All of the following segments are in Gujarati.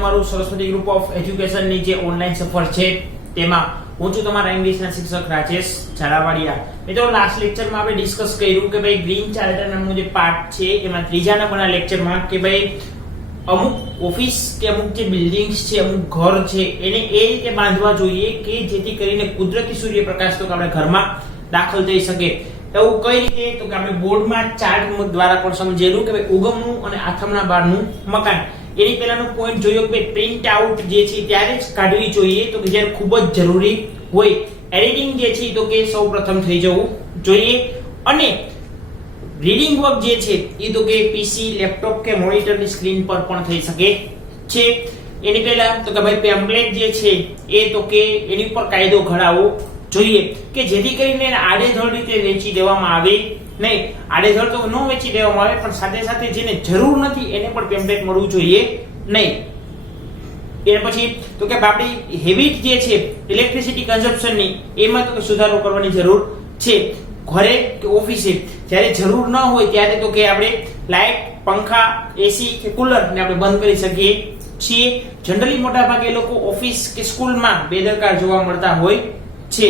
તમારું સરસ્વતી ગ્રુપ ઓફ એજ્યુકેશન ની જે ઓનલાઈન સફર છે તેમાં હું છું તમારા ઇંગ્લિશના શિક્ષક રાજેશ ઝાલાવાડિયા. મિત્રો લાસ્ટ લેક્ચરમાં આપણે ડિસ્કસ કર્યું કે ભાઈ ગ્રીન ચાર્ટર નામનો જે પાર્ટ છે એમાં ત્રીજા નંબરના લેક્ચરમાં કે ભાઈ અમુક ઓફિસ કે અમુક જે બિલ્ડિંગ્સ છે, અમુક ઘર છે એને એ રીતે બાંધવા જોઈએ કે જેથી કરીને કુદરતી સૂર્યપ્રકાશ તો આપણે ઘરમાં દાખલ થઈ શકે. એવું કઈ રીતે? તો કે આપણે બોર્ડમાં ચાર્ટ દ્વારા પણ સમજેલું કે ભાઈ ઉગમનું અને આથમના બહારનું મકાન. એની પહેલાનો પોઈન્ટ જોયો કે ભાઈ પ્રિન્ટ આઉટ જે છે ત્યારે જ કાઢવી જોઈએ, તો કે જ્યારે ખૂબ જ જરૂરી હોય. એડિટિંગ જે છે તો કે સૌપ્રથમ થઈ જવું જોઈએ. અને રીડિંગ વર્ક જે છે એ તો કે પીસી, લેપટોપ કે મોનિટરની સ્ક્રીન પર પણ થઈ શકે છે. એની પહેલા તો કે ભાઈ પેમ્પલેટ જે છે એ તો કે એની પર કાયદો ઘડાવવો જોઈએ કે જેથી કરીને આડેધડ રીતે વેચી દેવામાં આવે નહીં. આડેધડ તો ન વેચી દેવામાં આવે, પણ સાથે સાથે જેને જરૂર નથી એને પણ પેમ્પલેટ મળવું જોઈએ નહીં. એના પછી તો કે આપણી હેબિટ જે છે ઇલેક્ટ્રિસિટી કન્ઝમ્પશનની એમાં તો કે સુધારો કરવાની જરૂર છે. ઘરે કે ઓફિસે જ્યારે જરૂર ન હોય ત્યારે તો કે આપણે લાઇટ, પંખા, એસી કે કુલર ને આપણે બંધ કરી શકીએ છીએ. જનરલી મોટા ભાગે લોકો ઓફિસ કે સ્કૂલમાં બેદરકાર જોવા મળતા હોય છે.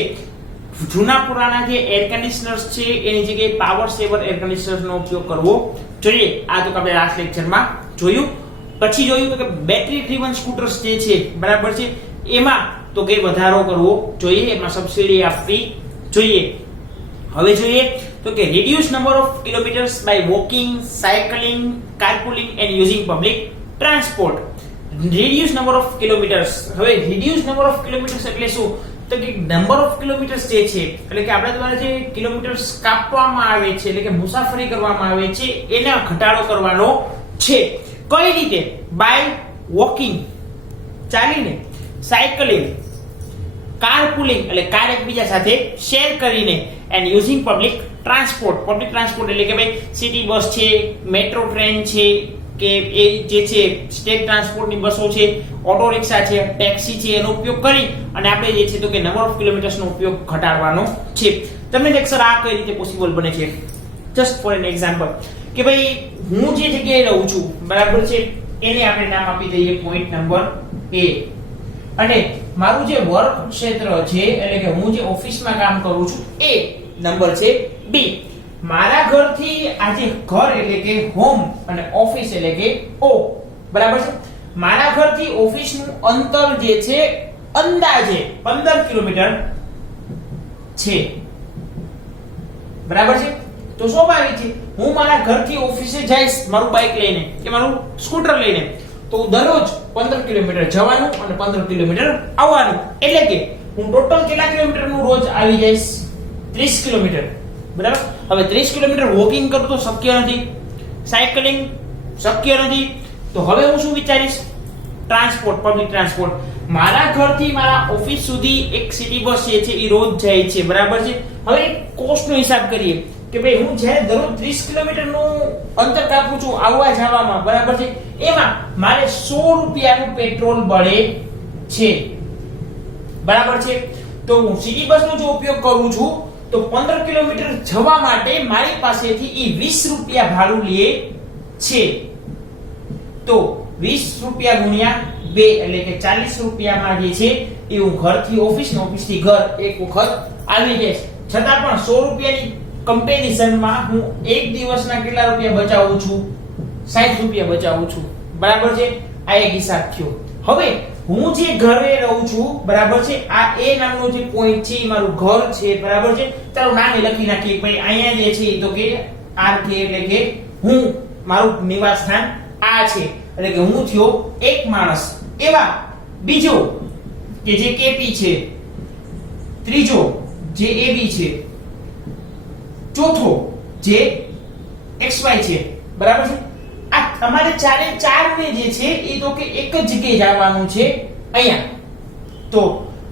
જૂના પુરાણા જે એર કન્ડિશનર્સ છે એની જગ્યાએ પાવર સેવર એર કન્ડિશનર્સ નો ઉપયોગ કરવો જોઈએ. આ તો આપણે લાસ્ટ લેક્ચરમાં જોયું. પછી જોયું કે બેટરી ડ્રીવન સ્કૂટર્સ જે છે બરાબર છે એમાં તો કે વધારો કરવો જોઈએ, એમાં સબસિડી આપવી જોઈએ. હવે જોઈએ તો કે reduce number of kilometres by walking, cycling, carpooling and using public transport. Reduce number of kilometres. હવે રિડ્યુસ નંબર ઓફ કિલોમીટર્સ એટલે શું? તો કે નંબર ઓફ કિલોમીટર્સ જે છે એટલે કે આપણા દ્વારા જે કિલોમીટર્સ કાપવામાં આવે છે એટલે કે મુસાફરી કરવામાં આવે છે એને ઘટાડો કરવાનો છે. કઈ રીતે? બાય વોકિંગ, ચાલીને, સાયકલિંગ, કારપુલિંગ એટલે કાર એકબીજા સાથે શેર કરીને, and using public transport. Public transport એટલે કે ભાઈ સિટી બસ છે, મેટ્રો ટ્રેન છે કે એ જે છે સ્ટેટ ટ્રાન્સપોર્ટની બસો છે, ઓટો રિક્ષા છે, ટેક્સી છે એનો ઉપયોગ કરી અને આપણે જે છે તો કે નંબર ઓફ કિલોમીટર્સનો ઉપયોગ ઘટાડવાનો છે. તમને એક સર આ કઈ રીતે પોસિબલ બને છે? જસ્ટ ફોર એન એક્ઝામ્પલ કે ભાઈ હું જે જગ્યાએ રહું છું બરાબર છે એને આપણે નામ આપી દઈએ પોઈન્ટ નંબર A, અને મારું જે વર્ક ક્ષેત્ર છે એટલે કે હું જે ઓફિસમાં કામ કરું છું એ નંબર છે B. મારા ઘરથી આ જે ઘર એટલે કે હોમ અને ઓફિસ એટલે કે O બરાબર છે. મારા ઘરથી ઓફિસનું અંતર જે છે અંદાજે 15 કિલોમીટર છે બરાબર છે. તો સ્વાભાવિક છે હું મારા ઘરથી ઓફિસે જઈશ મારું બાઇક લઈને કે મારું સ્કૂટર લઈને, તો દરરોજ 15 કિલોમીટર જવાનું અને 15 કિલોમીટર આવવાનું, એટલે કે હું ટોટલ કેટલા કિલોમીટરનું રોજ આવી જઈશ? 30 કિલોમીટર બરાબર. હવે 30 કિલોમીટર વોકિંગ કરવું તો શક્ય નથી, સાયકલિંગ શક્ય નથી, તો હવે હું શું વિચારીશ? Transport, public transport. મારા ઘરથી મારા ઓફિસ સુધી એક સિટી બસ છે એ રોજ જાય છે બરાબર છે. હવે કોસ્ટનો હિસાબ કરીએ કે ભાઈ હું જ્યારે દરરોજ 30 કિલોમીટરનું અંતર કાપું છું આવવા જવામાં બરાબર છે, એમાં મારે 100 રૂપિયાનું પેટ્રોલ બળે છે બરાબર છે. તો હું સિટી બસનો જો ઉપયોગ કરું છું તો 15 કિલોમીટર જવા માટે મારી પાસેથી એ 20 રૂપિયા ભાડું લે છે. તો 20 રૂપિયા ગુણ્યા 2 એટલે કે 40 રૂપિયામાં જે છે એ હું ઘરથી ઓફિસ ને ઓફિસથી ઘર એક વખત આવી જઈશ. છતાં પણ 100 રૂપિયાની કમ્પેરિઝનમાં હું એક દિવસના કેટલા રૂપિયા બચાવું છું? 60 રૂપિયા બચાવું છું બરાબર છે. આ એક હિસાબ થયો. હવે હું જે ઘરે રહું છું બરાબર છે, આ A નામનો જે પોઈન્ટ છે એ મારું ઘર છે બરાબર છે. ચાલો નામ લખી નાખીએ ભાઈ અહીંયા જે છે તો કે RK એટલે કે હું, મારું નિવાસ સ્થાન આ છે એટલે કે હું થયો એક માણસ. એવા બીજો કે જે KP છે, ત્રીજો જે AB છે, ચોથો જે XY છે બરાબર છે. આ તમારે ચારે ચાર ને જે છે એ તો કે એક જ જગ્યાએ જવાનું છે અહીંયા. તો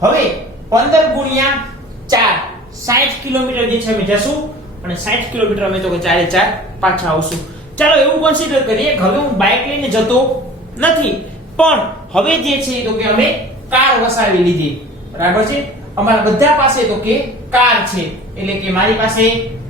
હવે 15 ગુણ્યા 4 60 કિલોમીટર જે છે અમે જશું અને 60 કિલોમીટર અમે તો કે ચારે ચાર પાછા આવશું. ચાલો એવું કન્સિડર કરીએ કે હવે હું બાઇક લઈને જતો નથી, પણ હવે જે છે તો કે અમે કાર વસાવી લીધી બરાબર છે. અમારા બધા પાસે તો કે કાર છે એટલે કે મારી પાસે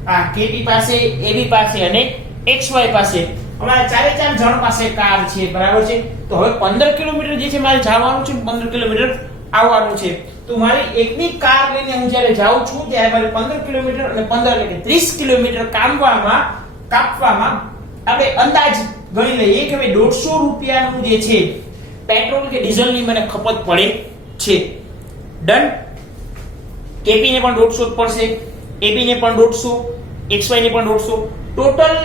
આ KP પાસે, AB પાસે અને XY પાસે. અમારા ચારે ચાર જણ પાસે કાર છે, બરાબર છે. તો હવે 15 કિલોમીટર જે છે મારે જવાનું છે, 15 કિલોમીટર આવવાનું છે. તો મારી એકની કાર લઈને હું જ્યારે જાઉં છું ત્યારે મારે 15 કિલોમીટર અને 15 એટલે કે 30 કિલોમીટર કાપવામાં આપણે અંદાજ ગણી લઈએ કે ભાઈ 150 રૂપિયાનું જે છે પેટ્રોલ કે ડીઝલની મને ખપત પડે છે. ડન. કેપી ને પણ 150 પડશે, એબી ને પણ 150, XY ને પણ 150. ટોટલ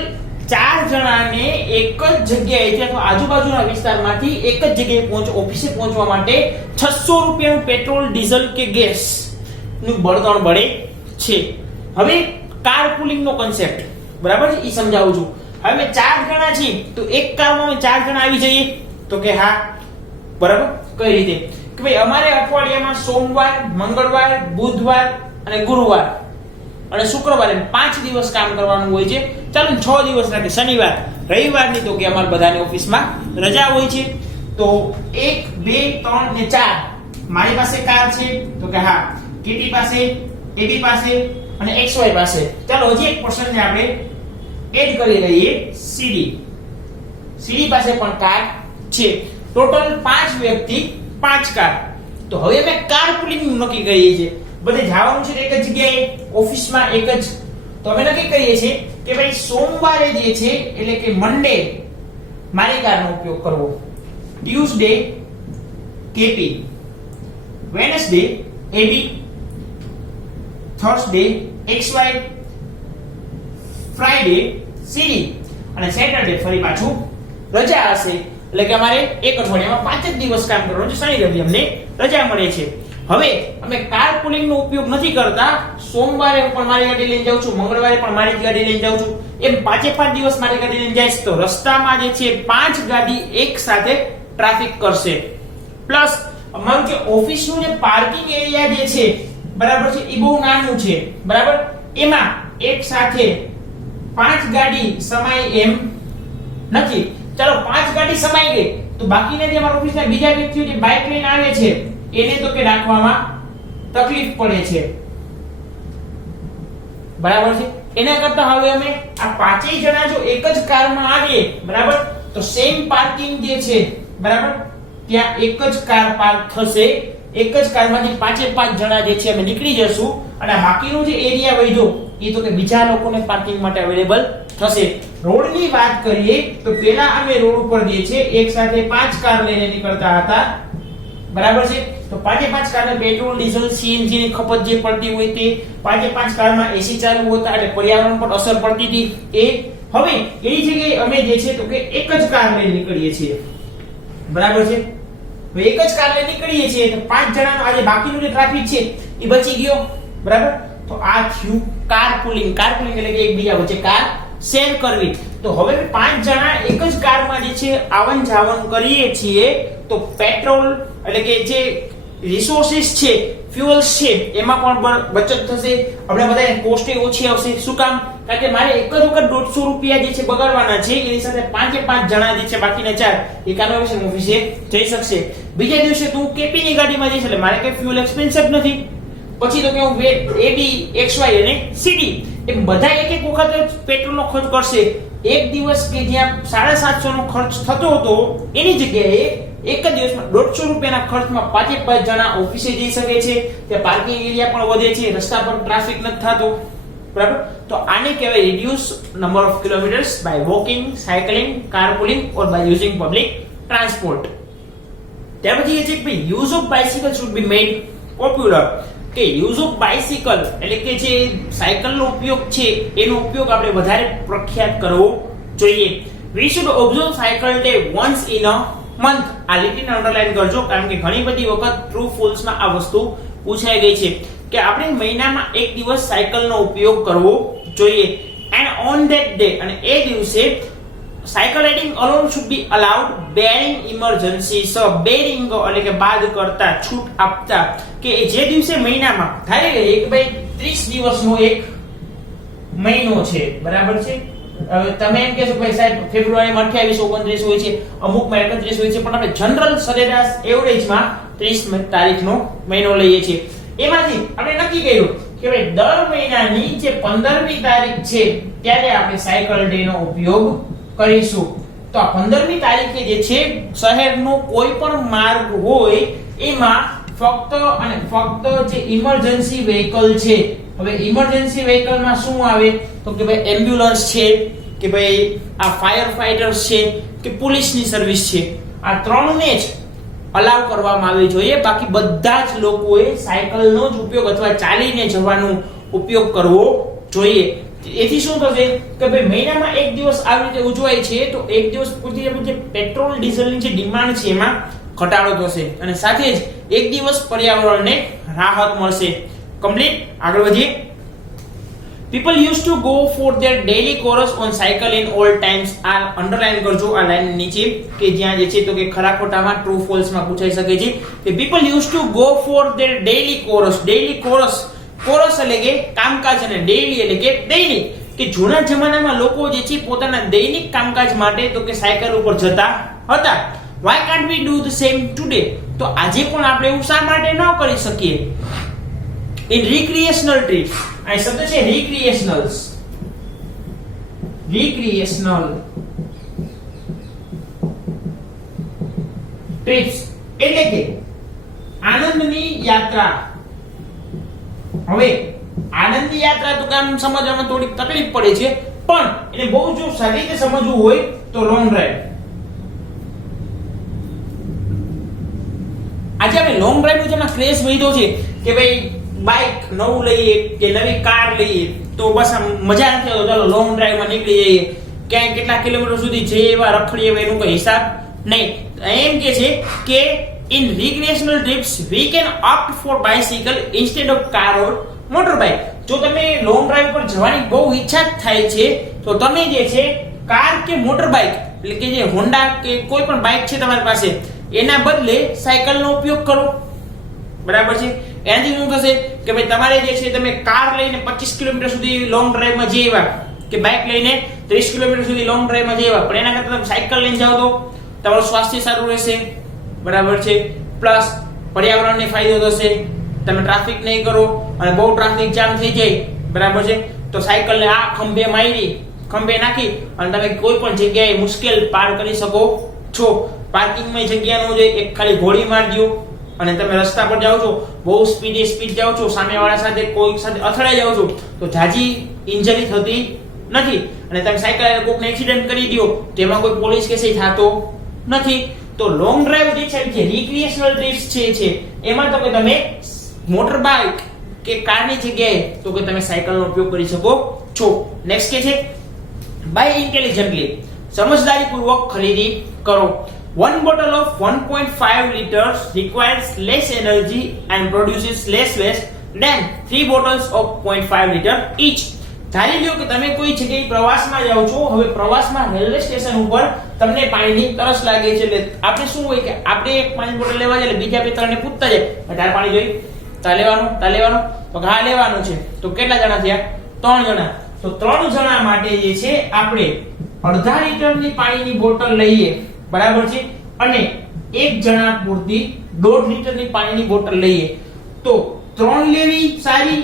4 જણાને એક જ જગ્યાએથી અથવા આજુબાજુના વિસ્તારમાંથી એક જ જગ્યાએ ઓફિસે પહોંચવા માટે 600 રૂપિયાનું પેટ્રોલ, ડીઝલ કે ગેસ નું બળતણ બળે છે. હવે કારપુલિંગ નો કોન્સેપ્ટ, બરાબર છે, ઈ સમજાવું છું. હવે મેં 4 જણા છીએ તો એક કારમાં અમે 4 જણા આવી જઈએ, તો કે હા, બરાબર. કઈ રીતે કે ભાઈ અમારે અઠવાડિયામાં સોમવાર, મંગળવાર, બુધવાર અને ગુરુવાર અને શુક્રવાર એમ 5 દિવસ કામ કરવાનું હોય છે. ચાલો 6 દિવસ રાખે, શનિવાર રવિવારની તો કે અમાર બધાની ઓફિસમાં રજા હોય છે. તો 1 2 3 ને 4 મારી પાસે કાર છે, તો કે હા. કેટી પાસે, એબી પાસે અને XY પાસે. ચાલો હજી એક પર્સનને આપણે એડ કરી લઈએ, સીડી પાસે પણ કાર છે. ટોટલ 5 વ્યક્તિ 5 કાર. તો હવે અમે કાર પુલિંગ નક્કી કરીએ છીએ. બધે જવાનું છે એક જ જગ્યાએ, ઓફિસમાં એક જ. તો અમે નક્કી કરીએ છીએ કે ભાઈ સોમવારે જે છે એટલે કે મંડે મારી કારનો ઉપયોગ કરવો, ટ્યુઝડે કેપી, વેડનેસડે એબી, થર્સડે XY, ફ્રાઈડે સીડી અને સેટરડે ફરી પાછું રજા હશે. એટલે કે અમારે એક અઠવાડિયામાં 5 જ દિવસ કામ કરવાનું છે, શનિ રવિ અમને રજા મળે છે. હવે અમે કાર પુલિંગ નો ઉપયોગ નથી કરતા. સોમવારે પણ મારી ગાડી લઈને જાઉં છું, મંગળવારે પણ મારી ગાડી લઈને જાઉં છું, એમ 5 દિવસ મારી ગાડી લઈને જાય તો રસ્તામાં જે છે 5 ગાડી એક સાથે ટ્રાફિક કરશે. પ્લસ અમારું જે ઓફિસનું જે પાર્કિંગ એરિયા જે છે, બરાબર છે, એ બહુ નાનું છે, બરાબર. એમાં એક સાથે 5 ગાડી સમાય એમ નથી. ચાલો 5 ગાડી સમાઈ ગઈ તો બાકીના જે અમારા ઓફિસના બીજા વ્યક્તિઓ જે બાઇક લઈને આવે છે એને તો કે રાખવામાં તકલીફ પડે છે, બરાબર છે. એના કરતા હવે અમે આ 5 જણા જો એક જ કારમાં આવીએ, બરાબર, તો સેમ પાર્કિંગ જે છે, બરાબર, ત્યાં એક જ કાર પાર્ક થશે. એક જ કારમાંથી 5 જણા જે છે અમે નીકળી જશું અને બાકીનો જે એરિયા વધ્યો એ તો કે બીજા લોકોને પાર્કિંગ માટે અવેલેબલ થશે. રોડની વાત કરીએ તો પહેલા અમે રોડ ઉપર જે છે એક સાથે 5 કાર લઈને નીકળતા હતા, બરાબર છે. તો 5 કારને પેટ્રોલ, ડીઝલ, સીએનજી ની ખપત જે પડતી હોય તે, 5 કારમાં એસી ચાલુ હતા એટલે પર્યાવરણ પર અસર પડતી હતી. એ હવે એની જગ્યાએ અમે જે છે તો કે એક જ કાર લઈને નીકળીએ છીએ, બરાબર છે. તો એક જ કાર લઈને નીકળીએ છીએ તો 5 જણાનો આજે બાકીનો જે ટ્રાફિક છે એ બચી ગયો, બરાબર. તો આ થયું કારપુલિંગ. કારપુલિંગ એટલે કે એકબીજા વચ્ચે કાર શેર કરવી. તો હવે 5 જણા એક જ કારમાં જે છે આવન જાવન કરીએ છીએ તો પેટ્રોલ એટલે કે જે રિસોર્સિસ છે, ફ્યુઅલ્સ છે, એમાં પણ બચત થશે. આપણે બધાને કોસ્ટ ઓછી આવશે. શું કામ? કારણ કે મારે એક જ વખત 150 રૂપિયા જે છે બગાડવાના છે, એની સાથે 5 જણા જે છે બાકીના 4 એ કારનો ઓફિસે જઈ શકશે. બીજા દિવસે તું કેપી ની ગાડીમાં જઈશ એટલે મારે કઈ ફ્યુઅલ એક્સપેન્સિવ નથી. પછી તો કે હું એબી, XY અને સીડી એમ બધા એક વખત પેટ્રોલનો ખર્ચ કરશે. એક દિવસ કે જ્યાં 750 નો ખર્ચ થતો હતો એની જગ્યાએ એક જ દિવસમાં 150 રૂપિયાના ખર્ચમાં 5 જણા ઓફિસે જઈ શકે છે. ત્યાં પાર્કિંગ એરિયા પણ વધે છે, રસ્તા પર ટ્રાફિક નથી થતો, બરાબર. તો આને કહેવાય reduce number of kilometres by walking, cycling, carpooling or by using public transport. ત્યાર પછી એ છે કે use of bicycle should be made popular. કે યુઝ ઓફ બાઇસિકલ એટલે કે જે સાયકલનો ઉપયોગ છે એનો ઉપયોગ આપણે વધારે પ્રખ્યાત કરવો જોઈએ. We should observe cycle day once in a month. આ લીટીને અંડરલાઈન કરજો કારણ કે ઘણી બધી વખત ટ્રુ ફોલ્સ માં આ વસ્તુ પૂછાઈ ગઈ છે કે આપણે મહિનામાં એક દિવસ સાયકલનો ઉપયોગ કરવો જોઈએ. એન્ડ ઓન ધેટ ડે અને એ દિવસે cycle riding alone should be allowed bearing emergency. Bearing એટલે કે બાદ કરતા, છૂટ આપતા, કે જે દિવસે મહિનામાં ધારી લઈએ કે ભાઈ 30 દિવસનો એક મહિનો છે, બરાબર છે. હવે તમે એમ કહેશો ભાઈ સાહેબ ફેબ્રુઆરીમાં 28, 29 હોય છે, અમુકમાં 31 હોય છે, પણ આપણે જનરલ સરેરાશ એવરેજમાં 30 તારીખનો મહિનો લઈએ છીએ. એમાંથી આપણે નક્કી કર્યું કે ભાઈ દર મહિનાની જે 15મી તારીખ છે ત્યારે આપણે સાયકલ ડે નો ઉપયોગ કરીશું. તો આ 15મી તારીખે જે છે શહેરનો કોઈ પણ માર્ગ હોય એમાં ફક્ત અને ફક્ત જે ઇમરજન્સી વ્હીકલ છે, હવે ઇમરજન્સી વ્હીકલમાં શું આવે તો કે ભાઈ એમ્બ્યુલન્સ છે, કે ભાઈ આ ફાયર ફાઈટર્સ છે, કે પોલીસની સર્વિસ છે, આ ત્રણને જ અલાવ કરવામાં આવી જોઈએ. બાકી બધા જ લોકોએ સાયકલનો જ ઉપયોગ અથવા ચાલીને જવાનો ઉપયોગ કરવો જોઈએ. એથી શું થશે કે ભાઈ મહિનામાં એક દિવસ આવી રીતે ઉજવાય છે તો એક દિવસ પૂરતી જે પેટ્રોલ ડીઝલની જે ડિમાન્ડ છે એમાં ઘટાડો થશે અને સાથે જ એક દિવસ પર્યાવરણને રાહત મળશે. કમ્પ્લીટ. આગળ વધીએ. People used to go for their daily chorus on cycle in old times. આ અંડરલાઈન કરજો આ લાઈન નીચે કે જ્યાં જે છે તો કે ખરા ખોટામાં ટ્રુ ફોલ્સ માં પૂછાઈ શકે છે કે people used to go for their daily chorus. daily chorus એટલે કે કામકાજ અને daily એટલે કે દૈનિક, કે જૂના જમાનામાં લોકો જે છે પોતાના દૈનિક કામકાજ માટે તો કે સાયકલ ઉપર જતા હતા. why can't we do the same today? તો આજે પણ આપણે એવું શા માટે ન કરી શકીએ? in recreational trips, આ શબ્દ છે recreational trips એટલે કે આનંદની યાત્રા. હવે આનંદની યાત્રા તો કામ સમજવામાં થોડીક તકલીફ પડે છે, પણ એને બહુ જો સારી રીતે સમજવું હોય તો લોંગ ડ્રાઈવ. આજે આપણે લોંગ ડ્રાઈવ નો જેમાં ક્રેઝ વધ્યો છે કે ભાઈ બાઇક નવું લઈએ કે નવી કાર લઈએ તો બસ આમ મજા નથી આવતો, ચાલો લોંગ ડ્રાઈવ માં નીકળી જઈએ, ક્યાંય કેટલા કિલોમીટર સુધી જઈએ એવા રખડીએ એનું કોઈ હિસાબ નહીં. એમ કે છે કે in recreational trips we can opt for bicycle instead of car or motorbike. જો તમે લોંગ ડ્રાઈવ પર જવાની બહુ ઈચ્છા થાય છે તો તમે જે છે કાર કે મોટર બાઇક એટલે કે જે હોન્ડા કે કોઈ પણ બાઇક છે તમારી પાસે એના બદલે સાયકલનો ઉપયોગ કરો. બરાબર છે. એનાથી શું થશે કે ભાઈ તમારે જે છે તમે કાર લઈને 25 કિલોમીટર સુધી લોંગ ડ્રાઈવમાં જઈ આવ્યા કે બાઇક લઈને 30 કિલોમીટર સુધી લોંગ ડ્રાઈવમાં જઈ આવ્યા, પણ એના કરતા તમે સાયકલ લઈને જાઓ તો તમારું સ્વાસ્થ્ય સારું રહેશે. બરાબર છે. પ્લસ પર્યાવરણને ફાયદો થશે, તમે ટ્રાફિક નહીં કરો અને બહુ ટ્રાફિક જામ થઈ જાય. બરાબર છે. તો સાયકલને આ ખંભે નાખી અને તમે કોઈ પણ જગ્યાએ મુશ્કેલ પાર કરી શકો છો. પાર્કિંગમાં જગ્યા ન હોય, એક ખાલી ઘોડી માર દો અને તમે રસ્તા પર જાઓ છો, બહુ સ્પીડ જાઓ છો, સામેવાળા સાથે કોઈ સાથે અથડાઈ જાઓ છો તો જાજી ઇન્જરી થતી નથી અને તમે સાયકલ કોકને એક્સિડન્ટ કરી દો તો એમાં કોઈ પોલીસ કેસ થતો નથી. તો લોંગ ડ્રાઈવ જે છે જે રિક્રિએશનલ ટ્રીપ્સ છે એમાં તો કે તમે મોટર બાઇક કે કારની જગ્યાએ તો કે તમે સાયકલનો ઉપયોગ કરી શકો છો. નેક્સ્ટ કે છે બાય ઇન્ટેલિજન્ટલી, સમજદારીપૂર્વક ખરીદી કરો. One bottle of 1.5 liters requires less energy and produces less waste than 3 bottles of 0.5 liter each. ધારી લ્યો કે તમે કોઈ જગ્યાએ પ્રવાસમાં જાઓ છો. હવે પ્રવાસમાં રેલવે સ્ટેશન ઉપર તમને પાણીની તરસ લાગે છે એટલે આપણે શું હોય કે આપણે એક પાણી બોટલ લેવા જાય એટલે બીજા બે ત્રણને પૂછતા જાય તારે પાણી જોઈ, તા લેવાનું તો હા લેવાનું છે. તો કેટલા જણા થયા? 3 જણા. તો 3 જણા માટે જે છે આપણે અડધા લીટરની પાણીની બોટલ લઈએ. બરાબર છે. અને એક જણા પૂરતી 1.5 લીટરની પાણીની બોટલ લઈએ તો 3 લેવી સારી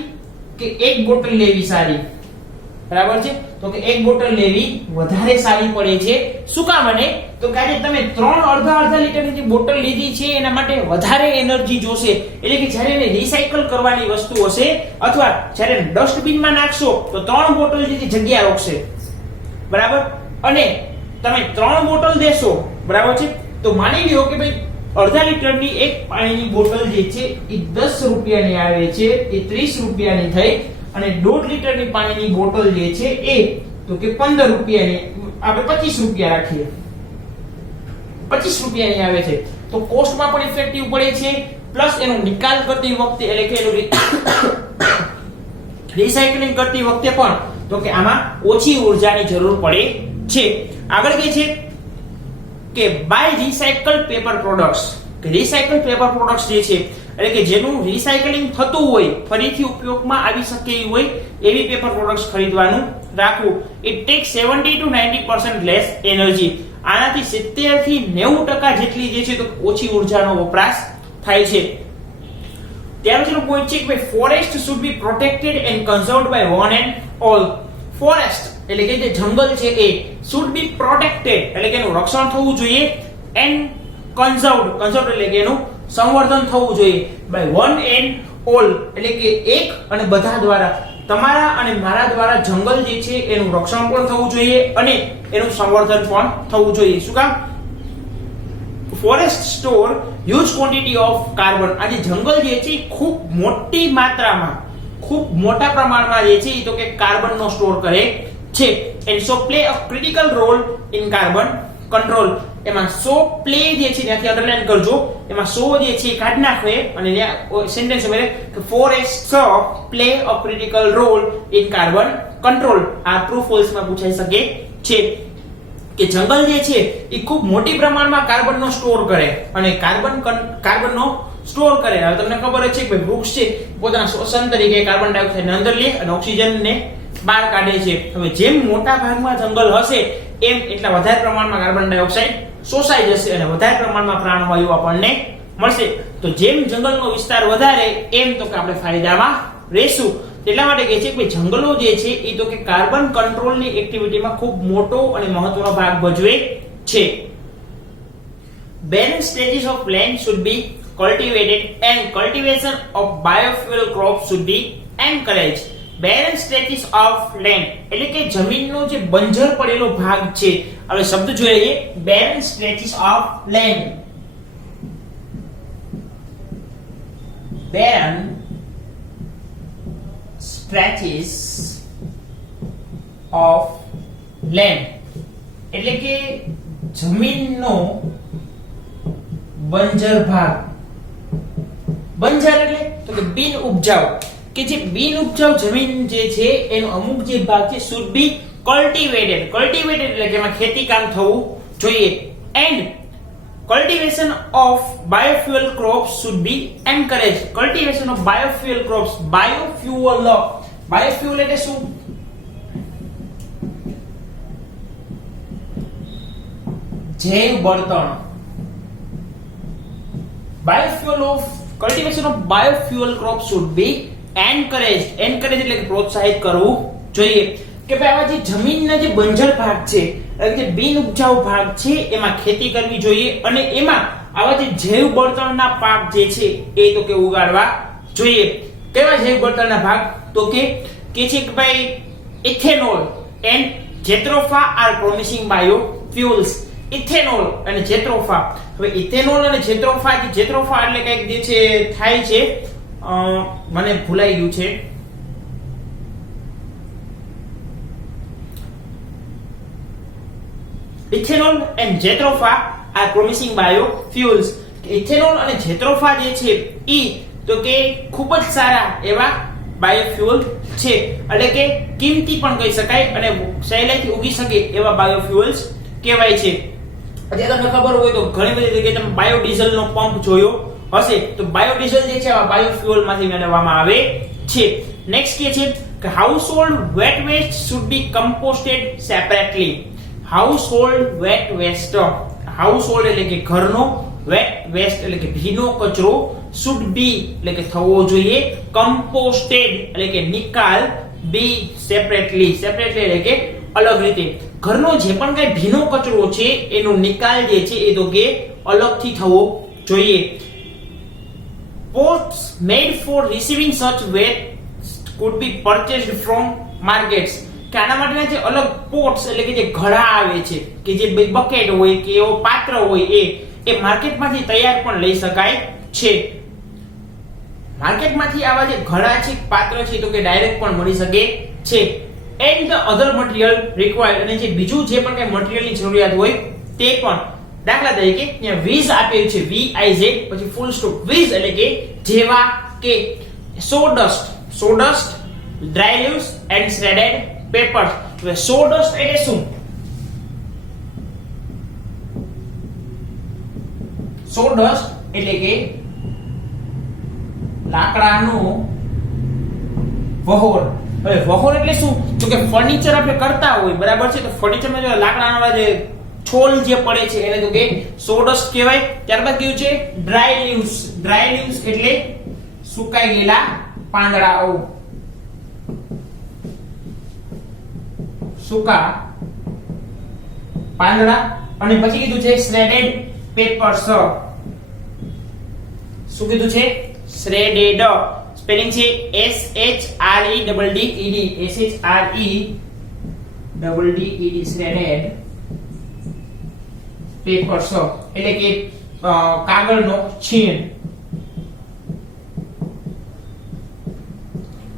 કે એક બોટલ લેવી સારી? બરાબર છે. તો કે એક બોટલ લેવી વધારે સારી પડે છે. શું કામ? અને તો કે આજે તમે 3 અડધા લીટરની જે બોટલ લીધી છે એના માટે વધારે એનર્જી જોશે, એટલે કે જ્યારે એને રિસાયકલ કરવાની વસ્તુ હશે અથવા જ્યારે ડસ્ટબિનમાં નાખશો તો 3 બોટલ જેટલી જગ્યા રોકશે. બરાબર. અને તમે 3 બોટલ દેશો. બરાબર છે. તો માની લ્યો કે ભાઈ અડધા લીટરની એક પાણીની બોટલ જે છે એ 10 રૂપિયાની આવે છે, એ 30 રૂપિયાની થઈ અને 1.5 લીટરની પાણીની બોટલ જે છે એ તો કે 15 રૂપિયાની આપણે 25 રૂપિયા રાખીએ, 25 રૂપિયાની આવે છે. તો કોસ્ટમાં પણ ઇફેક્ટિવ પડે છે, પ્લસ એનો નિકાલ કરતી વખતે એટલે કે એનું રિસાયકલિંગ કરતી વખતે પણ તો કે આમાં ઓછી ઉર્જાની જરૂર પડે છે. આગળ કે છે કે બાય રિસાયકલ પેપર પ્રોડક્ટ્સ, કે રિસાયકલ પેપર પ્રોડક્ટ્સ જે છે એટલે કે જેનું રિસાયકલિંગ થતું હોય, ફરીથી ઉપયોગમાં આવી શકે હોય એવી પેપર પ્રોડક્ટ્સ ખરીદવાનું રાખવું. It take 70 to 90% less energy. આનાથી 70 થી 90% જેટલી જે છે તો ઓછી ઉર્જાનો વપરાશ થાય છે. ત્યાર પછીનો પોઈન્ટ છે કે ભાઈ forest should be protected and conserved by one and all. Forest એટલે કે જે જંગલ છે એ should be protected એટલે કે એનું રક્ષણ થવું જોઈએ and conserved એટલે કે એનું સંવર્ધન થવું જોઈએ by one and all એટલે કે એક અને બધા દ્વારા તમારા અને મારા દ્વારા જંગલ જે છે એનું રક્ષણ પણ થવું જોઈએ અને એનું સંવર્ધન પણ થવું જોઈએ શું કામ forest store huge quantity of carbon આ જે જંગલ જે છે ખૂબ મોટી માત્રામાં ખૂબ મોટા પ્રમાણમાં જે છે એ તો કે કાર્બનનો સ્ટોર કરે છે and so play a critical role in carbon control એમાં સો પ્લે જે છે ત્યાંથી અંડરલાઈન કરજો એમાં સો જે છે કાઢી નાખો અને સેન્ટેન્સ ઉપર કે forest play a critical role in carbon control આ ટ્રુ ફોલ્સ માં પૂછાઈ શકે છે કે જંગલ જે છે એ ખૂબ મોટી પ્રમાણમાં કાર્બનનો સ્ટોર કરે અને કાર્બનનો સ્ટોર કરે હવે તમને ખબર જ છે કે વૃક્ષ છે પોતાના શ્વસન તરીકે કાર્બન ડાયોક્સાઇડ અંદર લે અને ઓક્સિજનને બહાર કાઢે છે હવે જેમ મોટા ભાગમાં જંગલ હશે એમ એટલા વધારે પ્રમાણમાં કાર્બન ડાયોક્સાઇડ શોષાઈ જશે અને વધારે પ્રમાણમાં પ્રાણવાયુ આપણને મળશે તો જેમ જંગલનો વિસ્તાર વધારે એમ તો કે આપણે ફાયદામાં રહેશું એટલા માટે કહે છે કે જંગલો જે છે એ તો કે કાર્બન કંટ્રોલની એક્ટિવિટીમાં ખૂબ મોટો અને મહત્વનો ભાગ ભજવે છે barren stretches of land should be cultivated and cultivation of biofuel crops should be encouraged barren stretches of land એટલે કે જમીનનો જે બંજર પડેલો ભાગ છે હવે શબ્દ જોઈ લઈએ barren stretches of land barren stretches of land એટલે કે જમીનનો બંજર ભાગ બંજર એટલે તો કે બિન ઉપજાઉ કે જે બિન ઉપજાઉ જમીન જે છે એનો અમુક જે ભાગ છે should be cultivated એટલે કે એમાં ખેતી કામ થવું જોઈએ and cultivation of biofuel crops should be encouraged cultivation of biofuel crops biofuel એટલે શું જૈવ બળતણ biofuel of cultivation of biofuel crops should be encouraged એટલે કે પ્રોત્સાહિત કરવું જોઈએ કે ભાઈ આવા જે જમીનના જે બંજર ભાગ છે એટલે કે બિન ઉપજાઉ ભાગ છે એમાં ખેતી કરવી જોઈએ અને એમાં આવા જે જૈવ બળતણના પાક જે છે એ તો કે ઉગાડવા જોઈએ કેવા જૈવ બળતણના ભાગ તો કે છે કે ભાઈ ethanol and jatropha are promising biofuels ethanol અને જેટ્રોફા હવે ઇથેનોલ અને જેટ્રોફા એટલે કંઈક જે છે થાય છે મને ભૂલાઈ ગયું છે ethanol and jatropha are promising biofuels ethanol અને જેટ્રોફા જે છે ઈ તો કે ખૂબ જ સારા એવા બાયોફ્યુઅલ છે એટલે કે કિંમતી પણ કહી શકાય અને સહેલાઈથી ઉગી શકે એવા બાયોફ્યુઅલ્સ કહેવાય છે અત્યારે તમને ખબર હોય તો ઘણી બધી જગ્યાએ તમે બાયોડીઝલ નો પંપ જોયો હશે તો બાયોડીઝલ જે છે આ બાયોફ્યુઅલ માંથી મેળવવામાં આવે છે નેક્સ્ટ કે છે કે household wet waste should be composted separately household wet waste household એટલે કે ઘરનો વેટ વેસ્ટ એટલે કે ભીનો કચરો શુડ બી એટલે કે થવો જોઈએ કમ્પોસ્ટેડ એટલે કે નિકાલ બી સેપરેટલી એટલે કે અલગ રીતે ઘરનો જે પણ કઈ ભીનો કચરો છે એનો નિકાલ જે છે એ તો કે અલગથી થવો જોઈએ pots made for receiving such waste could be purchased from markets કે આના માટેના જે અલગ પોટ્સ એટલે કે જે ઘડા આવે છે કે જે બકેટ હોય કે એવો પાત્ર હોય એ માર્કેટમાંથી તૈયાર પણ લઈ શકાય છે માર્કેટમાંથી આવા જે ઘડા છે પાત્ર છે તો કે ડાયરેક્ટ પણ મળી શકે છે and the other material required અને જે બીજું જે પણ કઈ મટીરીયલની જરૂરિયાત હોય તે પણ દાખલા તરીકે અહીંયા વીઝ આપેલું છે VIZ પછી ફૂલ સ્ટોપ વીઝ એટલે કે જેવા કે sawdust dry leaves and shredded papers હવે sawdust એટલે શું sawdust એટલે કે લાકડાનો વહોર હવે વહોર એટલે શું તો કે ફર્નિચર આપણે કરતા હોય બરાબર છે તો ફર્નિચરમાં જો લાકડાના જે છોલ જે પડે છે એને તો કે sawdust કહેવાય ત્યારબાદ કયું છે ડ્રાય લીવ્સ એટલે સુકાઈ ગયેલા પાંદડાઓ સૂકા પાંદડા અને પછી કીધું છે shredded papers. શું કીધું છે? shredded, સ્પેલિંગ છે shredded, shredded papers, એટલે કે કાગળનો છીણ.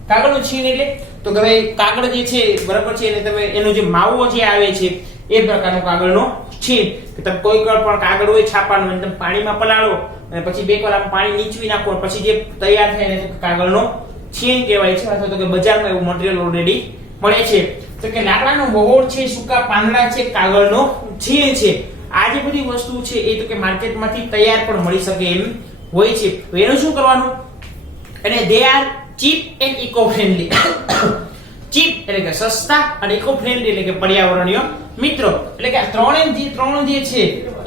કાગળનું છીણ એટલે તો કે ભાઈ કાગળ જે છે બરાબર છે, એટલે તમે એનો જે માવો જે આવે છે એ પ્રકારનો કાગળનો છીણ. કે તમે કોઈ પણ કાગળ હોય છાપાનું તમે પાણીમાં પલાળો અને પછી બે કલાક પાણી નીચવી નાખો પછી જે તૈયાર થાય એને કાગળનો છીણ કહેવાય છે, અથવા તો કે બજારમાં એવું મટીરીયલ ઓલરેડી મળે છે. તો કે લાકડાનો વહોર છે, સૂકા પાંદડા છે, કાગળનો છીણ છે, આ જે બધી વસ્તુ છે એ તો કે માર્કેટમાંથી તૈયાર પણ મળી શકે એમ હોય છે. તો એનું શું કરવાનું? અને they are cheap and eco friendly. Cheap એટલે કે સસ્તા અને ઇકો ફ્રેન્ડલી એટલે કે પર્યાવરણીય મિત્રો. એટલે કે આ ત્રણ જે છે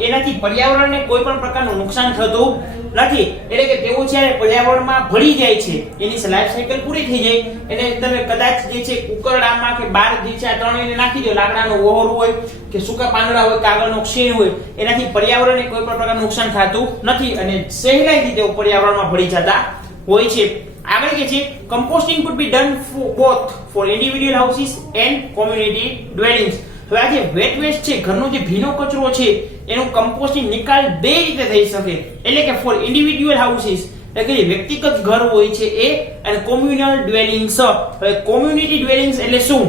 એનાથી પર્યાવરણને કોઈ પણ પ્રકારનું નુકસાન થતું નથી. એટલે કે તેઓ જ્યારે પર્યાવરણમાં ભળી જાય છે એની લાઈફ સાયકલ પૂરી થઈ જાય એને તમે કદાચ જે છે ઉકરડામાં કે બાર જે છે આ ત્રણેયને નાખી દો, લાકડાનો વહોર હોય કે સૂકા પાંદડા હોય, કાગળનો છીણ હોય, એનાથી પર્યાવરણને કોઈ પણ પ્રકારનું નુકસાન થતું નથી અને સહેલાઈથી તેઓ પર્યાવરણમાં ભળી જતા હોય છે. આગળ કે છે composting could be done for both for individual houses and community dwellings. હવે આ જે વેટ વેસ્ટ છે, ઘરનો જે ભીનો કચરો છે એનું કમ્પોસ્ટિંગ નિકાલ બે રીતે થઈ શકે. એટલે કે ફોર ઇન્ડિવિડ્યુઅલ હાઉસીસ એટલે કે વ્યક્તિગત ઘર હોય છે એ, અને કોમ્યુનલ ડ્વેલિંગ્સ. હવે કોમ્યુનિટી ડ્વેલિંગ્સ એટલે શું?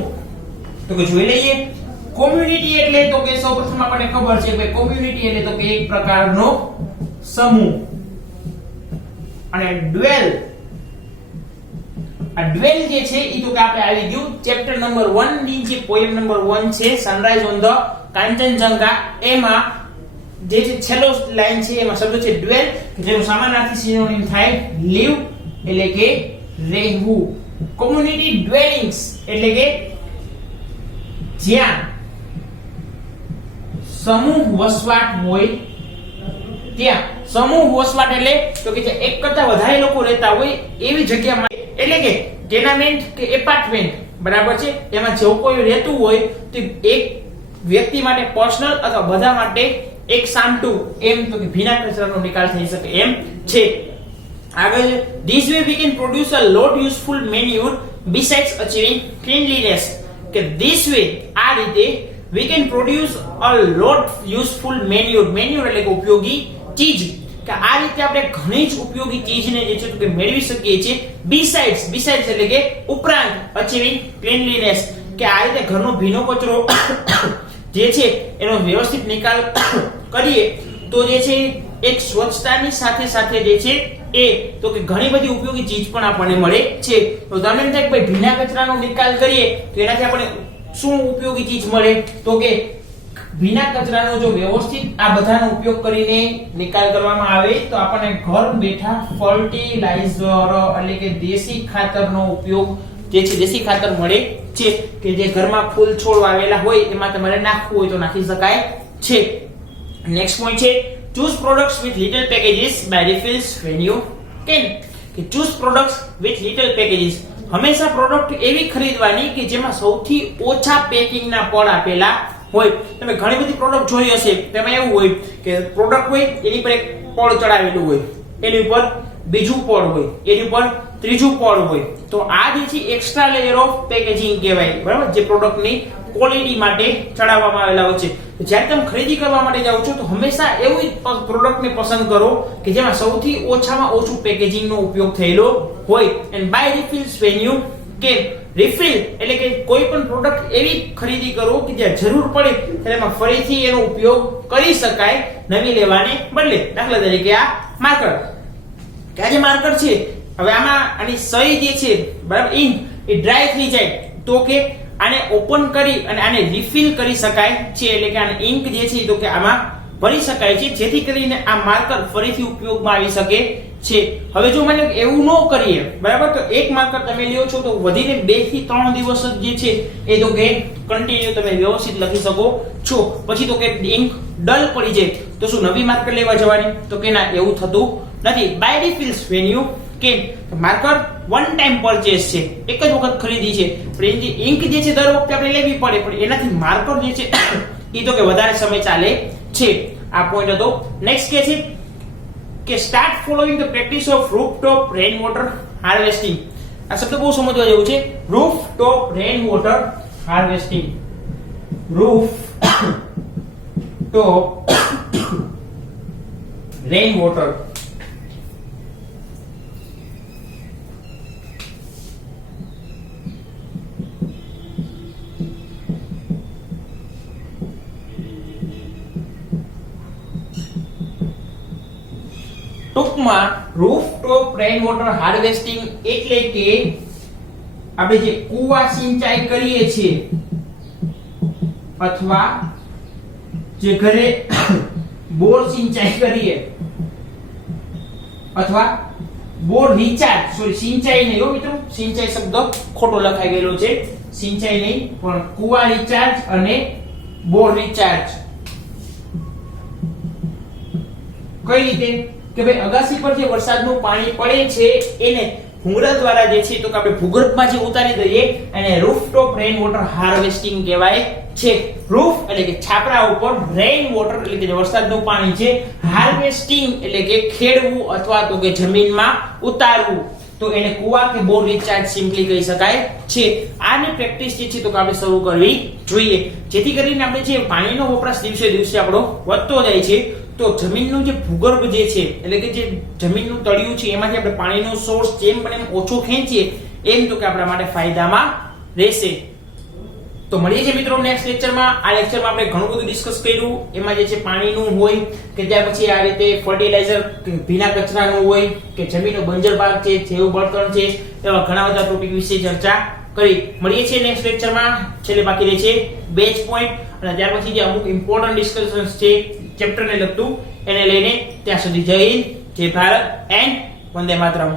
તો કે જોઈ લઈએ. કોમ્યુનિટી એટલે તો કે સૌપ્રથમ આપણને ખબર છે કે કોમ્યુનિટી એટલે તો કે એક પ્રકારનો સમૂહ, અને ડ્વેલ આ ડ્વેલ જે છે ઈ તો કે આપણે આવી ગયું ચેપ્ટર નંબર 1 ની જે પોએમ નંબર 1 છે સનરાઈઝ ઓન ધ કાંચનજંગા, એમાં જે છે છેલ્લો લાઈન છે એમાં શબ્દ છે ડ્વેલ, જેનો સમાનાર્થી સિનોનિમ થાય લીવ એટલે કે રહેવું. કોમ્યુનિટી ડ્વેલિંગ્સ એટલે કે જ્યાં સમૂહ વસવાટ હોય ત્યાં. સમૂહ વસવાટ એટલે તો કે એક કરતા વધારે લોકો રહેતા હોય એવી જગ્યામાં, એટલે કે ટેનામેન્ટ કે એપાર્ટમેન્ટ બરાબર છે, એમાં જો કોઈ રહેતું હોય તો એક વ્યક્તિ માટે પર્સનલ અથવા બધા માટે એક સામટું એમ તો કે ભીના કચરાનો નિકાલ થઈ શકે એમ છે. આગળ this way we can produce a lot useful manure besides achieving cleanliness. કે this way આ રીતે we can produce a lot useful manure. manure એટલે કે ઉપયોગી ચીજ. કે આ રીતે આપણે ઘણી જ ઉપયોગી ચીજને જે છે તો કે મેળવી શકીએ છીએ. besides એટલે કે ઉપરાંત, achieving cleanliness કે આ રીતે ઘરનો ભીનો કચરો જે છે એનો વ્યવસ્થિત નિકાલ કરીએ તો જે છે એક સ્વચ્છતાની સાથે સાથે જે છે એ તો કે ઘણી બધી ઉપયોગી ચીજ પણ આપણને મળે છે. તો તમને એમ થાય કે ભાઈ ભીના કચરાનો નિકાલ કરીએ તો એનાથી આપણને શું ઉપયોગી ચીજ મળે? તો કે ભીના કચરાનો જો વ્યવસ્થિત આ બધાનો ઉપયોગ કરીને નિકાલ કરવામાં આવે તો આપણને ઘર બેઠા ફર્ટિલાઇઝર એટલે કે દેશી ખાતરનો ઉપયોગ જે છે દેશી ખાતર મળે છે, કે જે ઘરમાં ફૂલ છોડ વાવેલા હોય એમાં તમારે નાખવું હોય તો નાખી શકાય છે. નેક્સ્ટ પોઈન્ટ છે choose products with little packages by refills when you can. કે choose products with little packages, હંમેશા પ્રોડક્ટ એવી ખરીદવાની કે જેમાં સૌથી ઓછા પેકિંગના પડ આપેલા હોય. તમે ઘણી બધી પ્રોડક્ટ જોઈ હશે, તેમાં એવું હોય કે પ્રોડક્ટ હોય એની પર એક પડ ચડાવેલું હોય, એની ઉપર બીજું પડ હોય, એની ઉપર ત્રીજું પડ હોય. તો આ જે છે એક્સ્ટ્રા લેયર ઓફ પેકેજિંગ કહેવાય, બરાબર, જે પ્રોડક્ટની ક્વોલિટી માટે ચડાવવામાં આવેલા હોય છે. જ્યારે તમે ખરીદી કરવા માટે જાઓ છો તો હંમેશા એવી પ્રોડક્ટને પસંદ કરો કે જેમાં સૌથી ઓછામાં ઓછું પેકેજિંગનો ઉપયોગ થયેલો હોય. And buy refills when you can. Refill એટલે કે કોઈ પણ પ્રોડક્ટ એવી ખરીદી કરો કે જ્યાં જરૂર પડે ત્યારે એમાં ફરીથી એનો ઉપયોગ કરી શકાય નવી લેવાને બદલે. દાખલા તરીકે આ માર્કર, કે આ જે માર્કર છે હવે આમાં આની સહી જે છે બરાબર ઇંક એ ડ્રાય થઈ જાય તો કે આને ઓપન કરી અને આને રિફિલ કરી શકાય છે, એટલે કે આને ઇંક જે છે તો કે આમાં ભરી શકાય છે, જેથી કરીને આ માર્કર ફરીથી ઉપયોગમાં આવી શકે છે. હવે જો માનો એવું ન કરીએ બરાબર તો એક માર્કર તમે લ્યો છો તો વધીને 2 થી 3 દિવસ જે છે એ તો કે કન્ટિન્યુ તમે વ્યવસ્થિત લખી શકો છો. પછી તો કે ઇંક ડલ પડી જાય તો શું નવી માર્કર લેવા જવાની? તો કે ના, એવું થતું નથી. બાય રિફિલ્સ વેન યુ કેમ? માર્કર વન ટાઈમ પરચેસ છે, એક જ વખત ખરીદી છે, પણ એની જે ઇંક જે છે દર વખતે આપણે લેવી પડે, પણ એનાથી માર્કર જે છે એ તો કે વધારે સમય ચાલે છે. આ પોઈન્ટ હતો. નેક્સ્ટ કે છે કે start following the practice of rooftop rain water harvesting. આ શબ્દ બહુ સમજવા જેવું છે. Rooftop rain water harvesting. Roof top rain water. ટૂંકમાં રૂફટોપ રેન વોટર હાર્વેસ્ટિંગ એટલે કે આપણે જે કુવા સિંચાઈ કરીએ છીએ અથવા જે ઘરે બોર સિંચાઈ કરીએ અથવા બોર રિચાર્જ, સોરી સિંચાઈ નહીં હો મિત્રો, સિંચાઈ શબ્દ ખોટો લખાઈ ગયેલો છે, સિંચાઈ નહીં પણ કુવા રિચાર્જ અને બોર રિચાર્જ. કઈ રીતે કે ભાઈ અગાસી પર જે વરસાદનું પાણી પડે છે એને ભૂંગળા દ્વારા જે છે તો કે આપણે ભૂગર્ભમાં જે ઉતારી દઈએ એને રૂફટોપ રેન વોટર હાર્વેસ્ટિંગ કહેવાય છે. રૂફ એટલે કે છાપરા ઉપર, રેન વોટર એટલે કે જે વરસાદનું પાણી છે, હાર્વેસ્ટિંગ એટલે કે ખેડવું અથવા તો કે જમીનમાં ઉતારવું, તો એને કુવા કે બોર રિચાર્જ સિમ્પલી કહી શકાય છે. આની પ્રેક્ટિસ જે છે તો કે આપણે શરૂ કરવી જોઈએ, જેથી કરીને આપણે જે પાણીનો વપરાશ દિવસે દિવસે આપણો વધતો જાય છે તો જમીનનું જે ભૂગર્ભ જે છે એટલે કે જે જમીનનું તળિયું છે એમાંથી આપણે પાણીનો સોર્સ જેમ બને એમ ઓછો ખેંચીએ એમ તો કે આપણા માટે ફાયદામાં રહેશે. તો મળીએ છીએ મિત્રો નેક્સ્ટ લેક્ચરમાં. આ લેક્ચરમાં આપણે ઘણું બધું ડિસ્કસ કર્યું. એમાં જે છે પાણીનું હોય કે ત્યાર પછી આ રીતે ફર્ટિલાઇઝર કે ભીના કચરાનું હોય કે જમીનનો બંજર ભાગ છે, જૈવ બળતણ છે, એવા ઘણા બધા ટોપિક વિશે ચર્ચા કરી. મળીએ છીએ નેક્સ્ટ લેક્ચરમાં. છેલ્લે બાકી રહે છે બેચ પોઈન્ટ અને ત્યાર પછી જે અમુક ઇમ્પોર્ટન્ટ ડિસ્કશન્સ છે ચેપ્ટરને લગતું એને લઈને. ત્યાં સુધી જય હિન્દ, જય ભારત એન્ડ વંદે માતરમ.